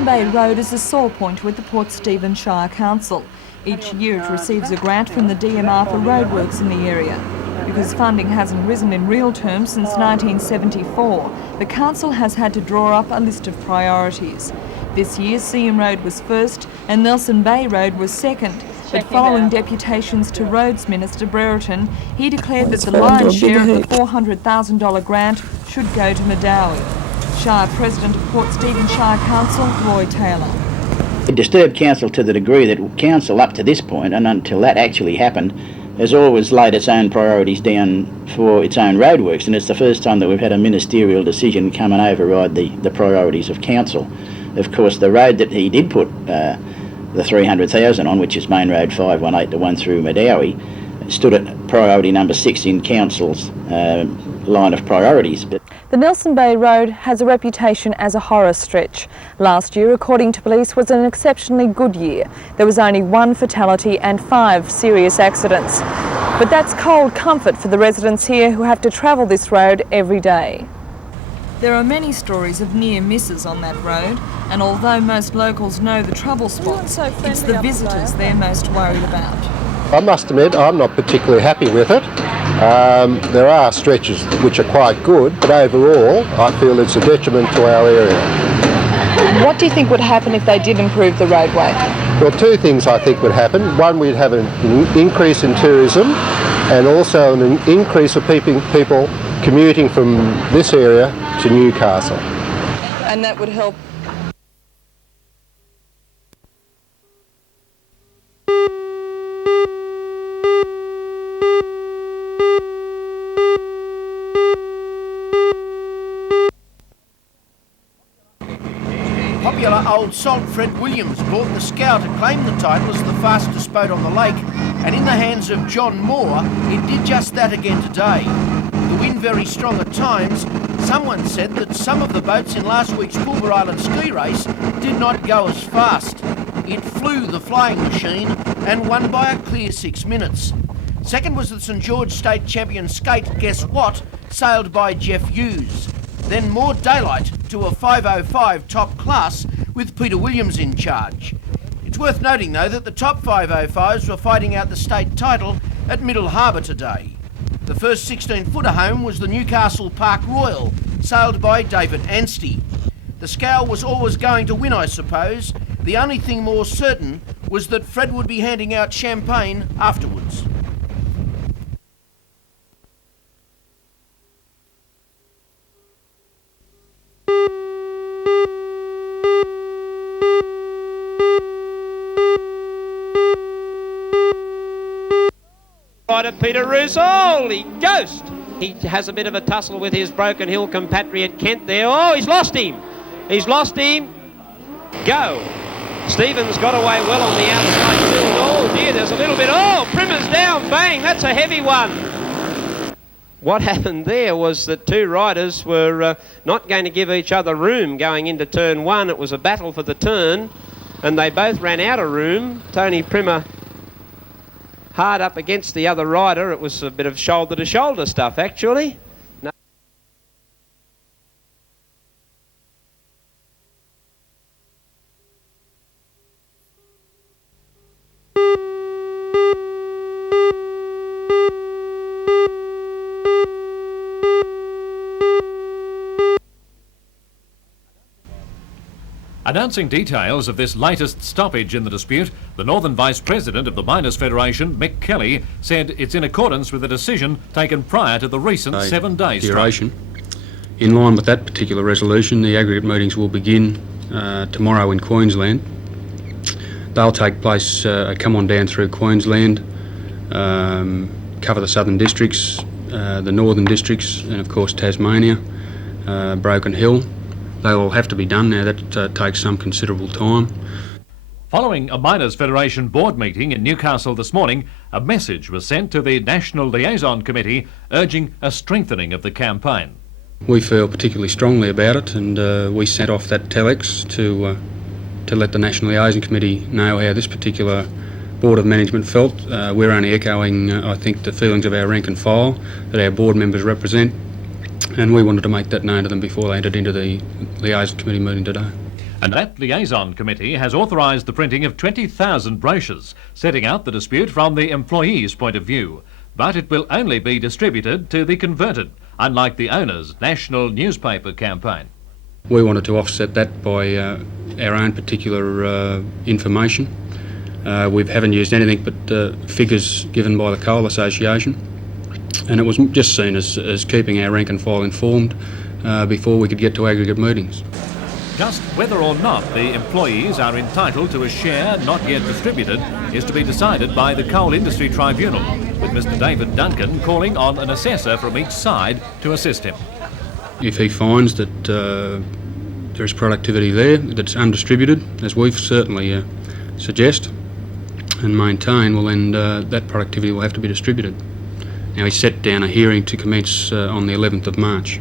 Nelson Bay Road is a sore point with the Port Stephens Shire Council. Each year it receives a grant from the DMR for roadworks in the area. Because funding hasn't risen in real terms since 1974, the council has had to draw up a list of priorities. This year, Seam Road was first and Nelson Bay Road was second. But following deputations to Roads Minister Brereton, he declared that the lion's share of the $400,000 grant should go to Madawi. Shire President of Port Stephens Shire Council, Roy Taylor. It disturbed Council to the degree that Council up to this point, and until that actually happened, has always laid its own priorities down for its own roadworks, and it's the first time that we've had a ministerial decision come and override the priorities of Council. Of course, the road that he did put the $300,000 on, which is Main Road 518, the one through Madawi, stood at priority number 6 in Council's line of priorities. But the Nelson Bay Road has a reputation as a horror stretch. Last year, according to police, was an exceptionally good year. There was only 1 fatality and 5 serious accidents. But that's cold comfort for the residents here who have to travel this road every day. There are many stories of near misses on that road, and although most locals know the trouble spots, it's the visitors they're most worried about. I must admit, I'm not particularly happy with it. There are stretches which are quite good, but overall I feel it's a detriment to our area. What do you think would happen if they did improve the roadway? Well, 2 things I think would happen. One, we'd have an increase in tourism and also an increase of people commuting from this area to Newcastle. And that would help. Popular old salt Fred Williams bought the Scow to claim the title as the fastest boat on the lake, and in the hands of John Moore, it did just that again today. The wind very strong at times. Someone said that some of the boats in last week's Pulver Island ski race did not go as fast. It flew the flying machine and won by a clear 6 minutes. Second was the St George State Champion skate, Guess What, sailed by Jeff Hughes. Then more daylight to a 5:05 top class with Peter Williams in charge. It's worth noting though that the top 5:05s were fighting out the state title at Middle Harbour today. The first 16-footer home was the Newcastle Park Royal, sailed by David Anstey. The Scow was always going to win, I suppose. The only thing more certain was that Fred would be handing out champagne afterwards. Rider Peter Rousseau, ghost. He has a bit of a tussle with his Broken Hill compatriot Kent there. Oh, he's lost him. He's lost him. Go. Stevens got away well on the outside still. Oh dear, there's a little bit. Oh, Primmer's down, bang, that's a heavy one. What happened there was that 2 riders were not going to give each other room going into turn 1. It was a battle for the turn, and they both ran out of room. Tony Primmer hard up against the other rider. It was a bit of shoulder-to-shoulder stuff, actually. No. Announcing details of this latest stoppage in the dispute, the Northern Vice President of the Miners Federation, Mick Kelly, said it's in accordance with a decision taken prior to the recent 7-day strike. In line with that particular resolution, the aggregate meetings will begin tomorrow in Queensland. They'll take place, come on down through Queensland, cover the southern districts, the northern districts, and of course Tasmania, Broken Hill. They will have to be done now. That takes some considerable time. Following a Miners Federation board meeting in Newcastle this morning, a message was sent to the National Liaison Committee urging a strengthening of the campaign. We feel particularly strongly about it, and we sent off that telex to let the National Liaison Committee know how this particular Board of Management felt. We're only echoing, I think, the feelings of our rank and file that our board members represent. And we wanted to make that known to them before they entered into the Liaison Committee meeting today. And that liaison committee has authorised the printing of 20,000 brochures, setting out the dispute from the employees' point of view. But it will only be distributed to the converted, unlike the owner's national newspaper campaign. We wanted to offset that by our own particular information. We haven't used anything but figures given by the Coal Association, and it was just seen as keeping our rank and file informed before we could get to aggregate meetings. Just whether or not the employees are entitled to a share not yet distributed is to be decided by the Coal Industry Tribunal, with Mr David Duncan calling on an assessor from each side to assist him. If he finds that there is productivity there that's undistributed, as we certainly suggest and maintain, well then that productivity will have to be distributed. Now he set down a hearing to commence on the 11th of March.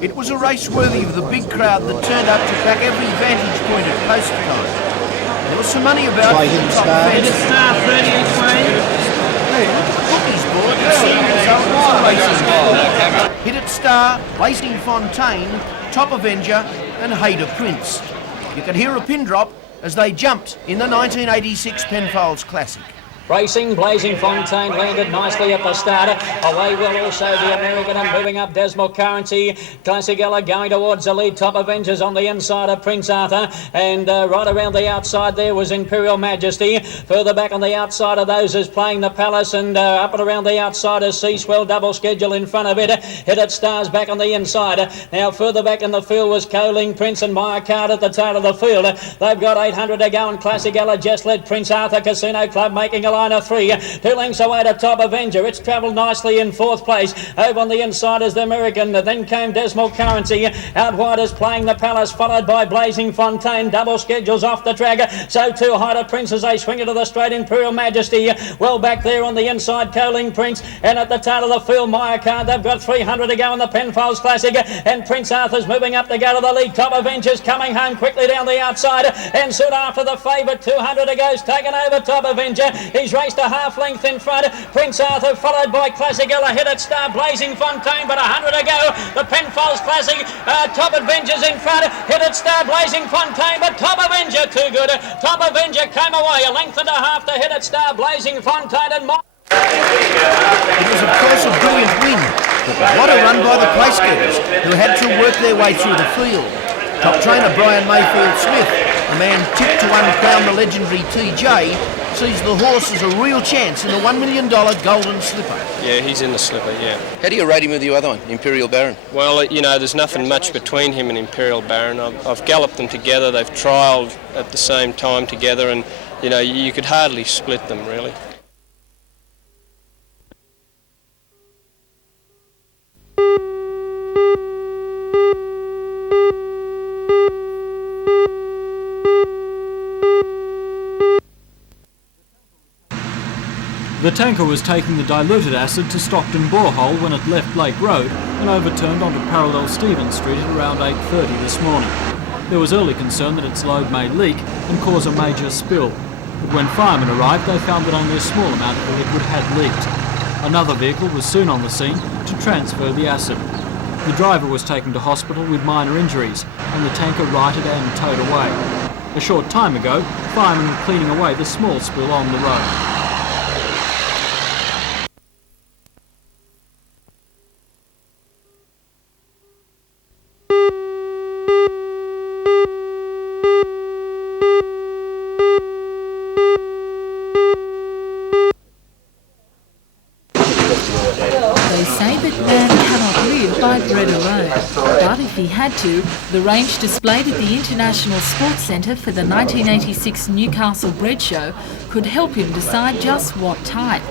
It was a race worthy of the big crowd that turned up to back every vantage point at post time. There was some money about it. Hit it star 30 each way. Bookies board and seeing results of Hit It Star, Blazing Fontaine, Top Avenger and Hader Prince. You could hear a pin drop as they jumped in the 1986 Penfolds Classic. Racing, Blazing Fontaine landed nicely at the start. Away will also the American and moving up Decimal Currency. Classic Ella going towards the lead. Top Avengers on the inside of Prince Arthur. And right around the outside there was Imperial Majesty. Further back on the outside of those is Playing the Palace. And up and around the outside is Sea Swell, double schedule in front of it. Hit It Stars back on the inside. Now further back in the field was Coaling Prince and Maya Card at the tail of the field. They've got 800 to go and Classic Ella just led Prince Arthur Casino Club making a line of 3. 2 lengths away to Top Avenger. It's travelled nicely in 4th place. Over on the inside is the American. Then came Decimal Currency. Out wide is Playing the Palace, followed by Blazing Fontaine. Double schedules off the track. So too Hader Prince as they swing into the straight. Imperial Majesty. Well back there on the inside, Coaling Prince. And at the tail of the field, Maya Card. They've got 300 to go in the Penfolds Classic. And Prince Arthur's moving up to go to the lead. Top Avenger's coming home quickly down the outside. And soon after the favourite, 200 to go's taken over Top Avenger. He's raced a half length in front. Prince Arthur followed by Classic Ella. Hit It Star, Blazing Fontaine, but 100 to go. The Penfolds Classic, Top Avengers in front. Hit It Star, Blazing Fontaine, but Top Avenger too good. Top Avenger came away a length and a half to Hit It Star, Blazing Fontaine and It was of course a brilliant win, but what a run by the place getters who had to work their way through the field. Top trainer Brian Mayfield Smith, a man tipped to uncrown the legendary TJ, sees the horse as a real chance in the $1 million Golden Slipper. Yeah, he's in the slipper, yeah. How do you rate him with the other one, Imperial Baron? Well, you know, there's nothing much between him and Imperial Baron. I've galloped them together, they've trialled at the same time together, and, you know, you could hardly split them, really. The tanker was taking the diluted acid to Stockton Borehole when it left Lake Road and overturned onto parallel Stephen Street at around 8:30 this morning. There was early concern that its load may leak and cause a major spill, but when firemen arrived they found that only a small amount of the liquid had leaked. Another vehicle was soon on the scene to transfer the acid. The driver was taken to hospital with minor injuries and the tanker righted and towed away. A short time ago, firemen were cleaning away the small spill on the road. They say that man cannot live by bread alone, but if he had to, the range displayed at the International Sports Centre for the 1986 Newcastle Bread Show could help him decide just what type.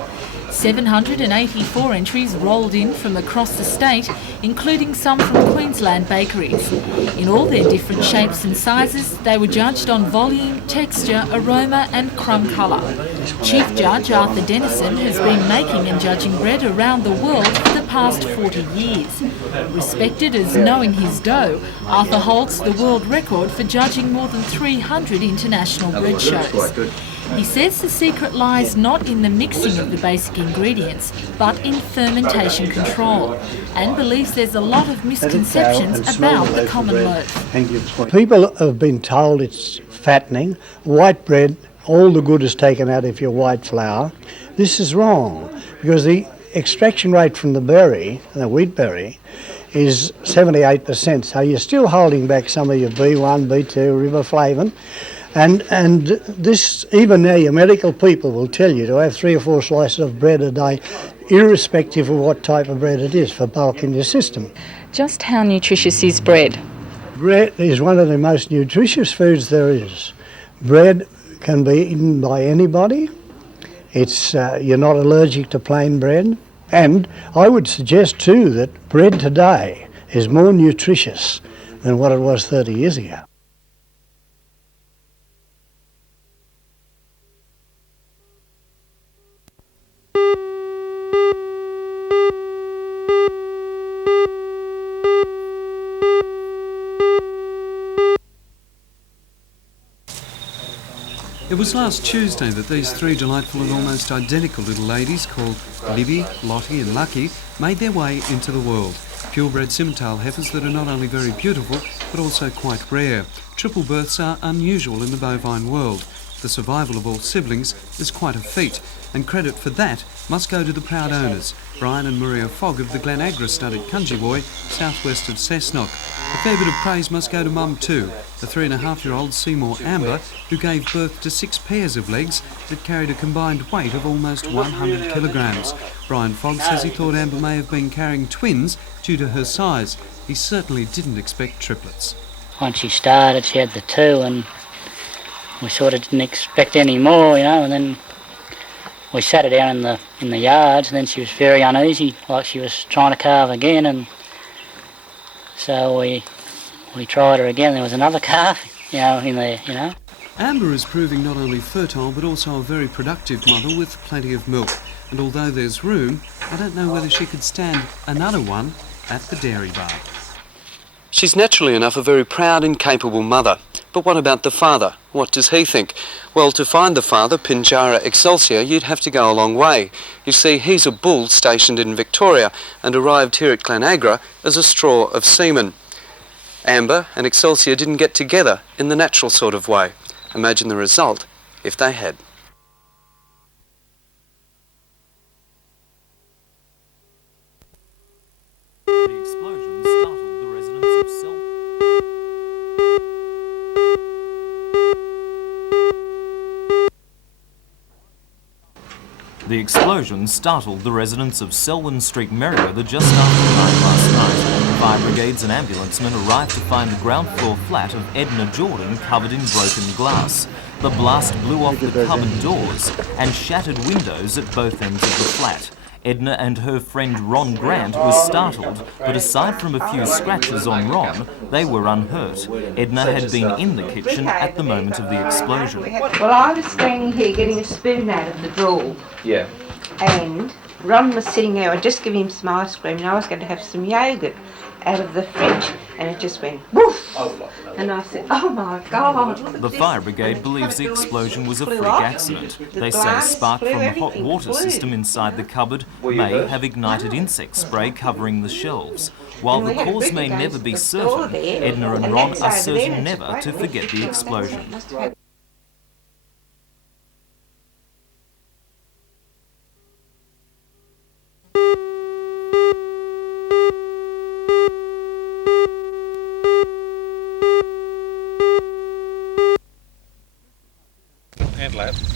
784 entries rolled in from across the state, including some from Queensland bakeries. In all their different shapes and sizes, they were judged on volume, texture, aroma and crumb colour. Chief Judge Arthur Dennison has been making and judging bread around the world for the past 40 years. Respected as knowing his dough, Arthur holds the world record for judging more than 300 international bread shows. He says the secret lies not in the mixing of the basic ingredients, but in fermentation control, and believes there's a lot of misconceptions about the common loaf. People have been told it's fattening. White bread, all the good is taken out of your white flour. This is wrong, because the extraction rate from the berry, the wheat berry, is 78%, so you're still holding back some of your B1, B2, riboflavin. And this, even now, your medical people will tell you to have 3 or 4 slices of bread a day, irrespective of what type of bread it is, for bulk in your system. Just how nutritious is bread? Bread is one of the most nutritious foods there is. Bread can be eaten by anybody. It's you're not allergic to plain bread. And I would suggest too that bread today is more nutritious than what it was 30 years ago. It was last Tuesday that these 3 delightful and almost identical little ladies called Libby, Lottie and Lucky made their way into the world. Purebred Simmental heifers that are not only very beautiful but also quite rare. Triple births are unusual in the bovine world. The survival of all siblings is quite a feat, and credit for that must go to the proud owners, Brian and Maria Fogg of the Glenagra stud at Cunjiwoy, southwest of Cessnock. A fair bit of praise must go to Mum too, the 3.5-year-old Seymour Amber, who gave birth to 6 pairs of legs that carried a combined weight of almost 100 kilograms. Brian Fogg says he thought Amber may have been carrying twins due to her size. He certainly didn't expect triplets. Once she started, she had the 2, and we sort of didn't expect any more, you know, and then we sat her down in the yards, and then she was very uneasy, like she was trying to calve again, and so we tried her again. There was another calf, you know, in there, you know. Amber is proving not only fertile but also a very productive mother with plenty of milk. And although there's room, I don't know whether she could stand another one at the dairy bar. She's naturally enough a very proud and capable mother. But what about the father? What does he think? Well, to find the father, Pinjarra Excelsior, you'd have to go a long way. You see, he's a bull stationed in Victoria and arrived here at Glenagra as a straw of semen. Amber and Excelsior didn't get together in the natural sort of way. Imagine the result if they had. The explosion startled the residents of Selwyn. The explosion startled the residents of Selwyn Street, Merriweather just after 9 last night. Fire brigades and ambulancemen arrived to find the ground floor flat of Edna Jordan covered in broken glass. The blast blew off the cupboard doors and shattered windows at both ends of the flat. Edna and her friend Ron Grant were startled, but aside from a few scratches on Ron, they were unhurt. Edna had been in the kitchen at the moment of the explosion. Well, I was standing here getting a spoon out of the drawer. Yeah. And Ron was sitting there. I'd just given him some ice cream, and I was going to have some yoghurt out of the fridge, and it just went woof. And I said, oh my God. The fire brigade believes the explosion was a freak accident. They say a spark from the hot water system inside the cupboard may have ignited insect spray covering the shelves. While the cause may never be certain, Edna and Ron are certain never to forget the explosion.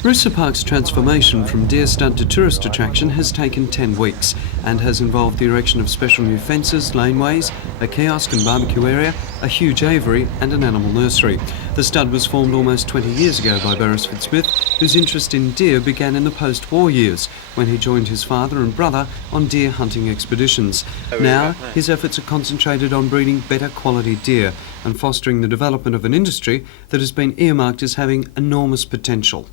Rooster Park's transformation from deer stud to tourist attraction has taken 10 weeks and has involved the erection of special new fences, laneways, a kiosk and barbecue area, a huge aviary and an animal nursery. The stud was formed almost 20 years ago by Beresford Smith, whose interest in deer began in the post-war years when he joined his father and brother on deer hunting expeditions. Now, his efforts are concentrated on breeding better quality deer and fostering the development of an industry that has been earmarked as having enormous potential.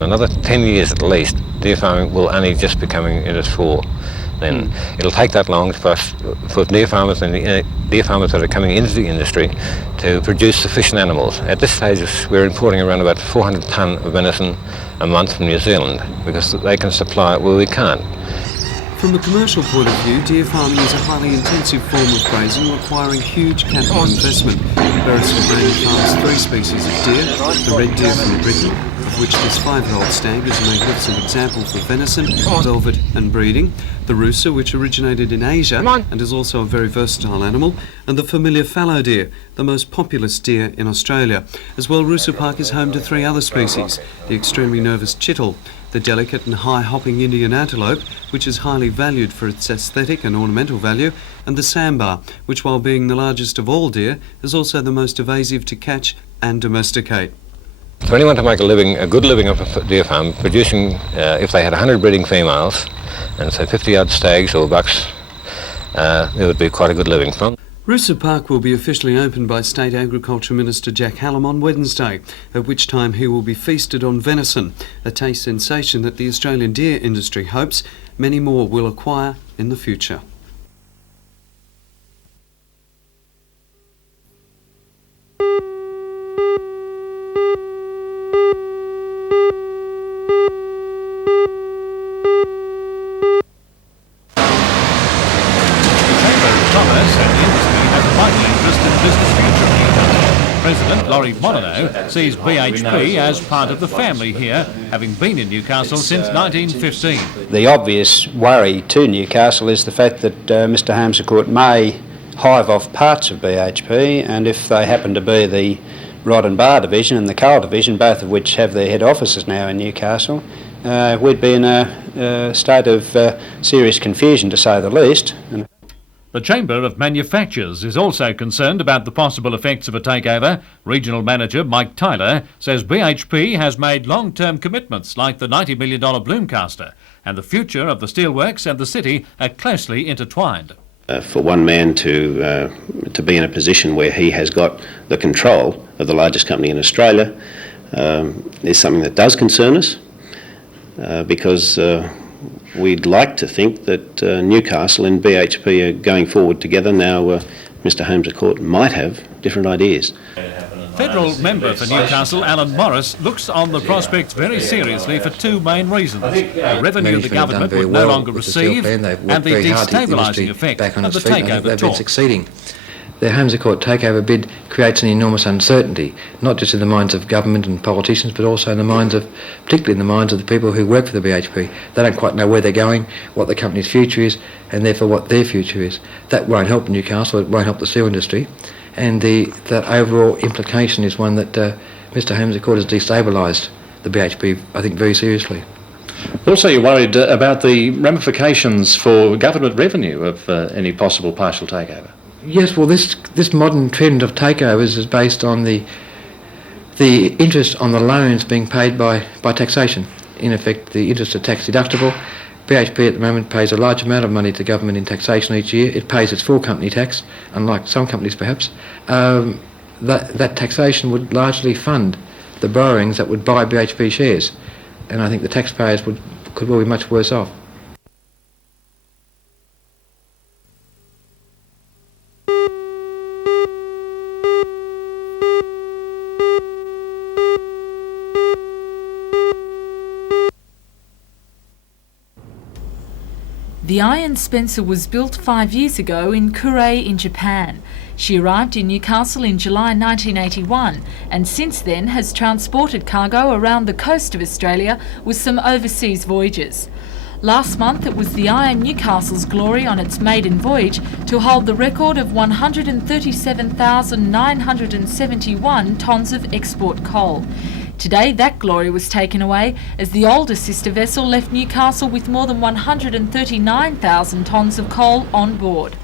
Another 10 years at least, deer farming will only just be coming in its full. Then it'll take that long for deer farmers and deer farmers that are coming into the industry to produce sufficient animals. At this stage, we're importing around about 400 tonne of venison a month from New Zealand because they can supply it where we can't. From a commercial point of view, deer farming is a highly intensive form of grazing requiring huge capital investment. Beresford mainly farms 3 species of deer: the red deer from Britain, of which this 5-year-old stag is a magnificent example for venison, velvet and breeding; the rooster, which originated in Asia and is also a very versatile animal; and the familiar fallow deer, the most populous deer in Australia. As well, Rooster Park is home to 3 other species: the extremely nervous chital, the delicate and high-hopping Indian antelope, which is highly valued for its aesthetic and ornamental value, and the sambar, which, while being the largest of all deer, is also the most evasive to catch and domesticate. For anyone to make a good living off a deer farm, producing, if they had 100 breeding females and say 50-odd stags or bucks, it would be quite a good living from. Rooster Park will be officially opened by State Agriculture Minister Jack Hallam on Wednesday, at which time he will be feasted on venison, a taste sensation that the Australian deer industry hopes many more will acquire in the future. President Laurie Molyneux sees BHP as part of the family here, having been in Newcastle since 1915. The obvious worry to Newcastle is the fact that Mr Harmscourt may hive off parts of BHP, and if they happen to be the Rod and Bar Division and the Coal Division, both of which have their head offices now in Newcastle, we'd be in a state of serious confusion, to say the least. The Chamber of Manufacturers is also concerned about the possible effects of a takeover. Regional Manager Mike Tyler says BHP has made long-term commitments like the $90 million Bloomcaster, and the future of the steelworks and the city are closely intertwined. For one man to be in a position where he has got the control of the largest company in Australia is something that does concern us because we'd like to think that Newcastle and BHP are going forward together. Now, Mr Harmscourt might have different ideas. Federal member for Newcastle, Alan Morris, looks on the prospects very seriously for 2 main reasons: the revenue the government would no longer receive and the destabilising effect of the takeover talk. The Harmscourt takeover bid creates an enormous uncertainty, not just in the minds of government and politicians, but also in the minds of, particularly in the minds of the people who work for the BHP. They don't quite know where they're going, what the company's future is, and therefore what their future is. That won't help Newcastle, it won't help the steel industry, and that overall implication is one that Mr Harmscourt has destabilised the BHP, I think, very seriously. Also, you're worried about the ramifications for government revenue of any possible partial takeover. Yes, well, this modern trend of takeovers is based on the interest on the loans being paid by taxation. In effect, the interest are tax deductible. BHP at the moment pays a large amount of money to government in taxation each year. It pays its full company tax, unlike some companies perhaps. That taxation would largely fund the borrowings that would buy BHP shares, and I think the taxpayers could well be much worse off. The Iron Spencer was built 5 years ago in Kure in Japan. She arrived in Newcastle in July 1981 and since then has transported cargo around the coast of Australia with some overseas voyages. Last month it was the Iron Newcastle's glory on its maiden voyage to hold the record of 137,971 tonnes of export coal. Today that glory was taken away as the older sister vessel left Newcastle with more than 139,000 tonnes of coal on board.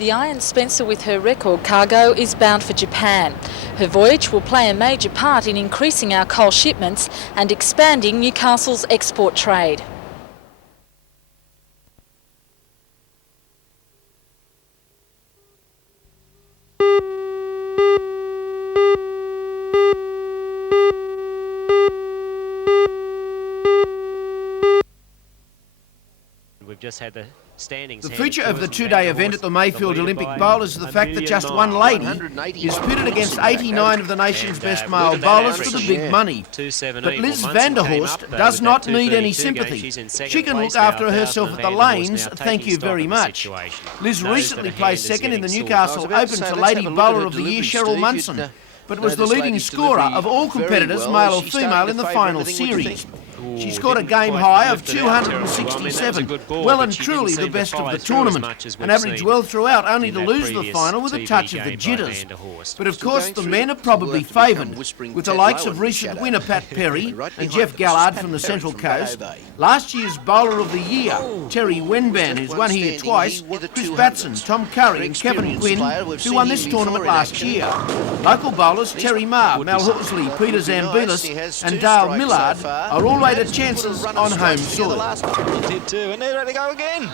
The Iron Spencer with her record cargo is bound for Japan. Her voyage will play a major part in increasing our coal shipments and expanding Newcastle's export trade. we've just had the standings. The feature of the two-day event at the Mayfield Olympic Bowl is the fact that just one lady is pitted against 89 of the nation's best male bowlers for the big money. But Liz Vanderhorst does not need any sympathy. She can look after herself at the lanes, thank you very much. Liz recently placed second in the Newcastle Open to Lady Bowler of the Year Cheryl Munson, but was the leading scorer of all competitors, male or female, in the final series. She scored a game high of 267, well and truly the best of the tournament, and averaged well throughout, only to lose the final with a touch of the jitters. But of course the men are probably favoured, with the likes of recent winner Pat Perry and Jeff Gallard from the Central Coast, last year's Bowler of the Year, Terry Wenban, who's won here twice, Chris Batson, Tom Curry and Kevin Quinn, who won this tournament last year. Local bowlers Terry Marr, Mal Horsley, Peter Zambilis and Dale Millard are all rated chances on home soil. Did too, and there they go again.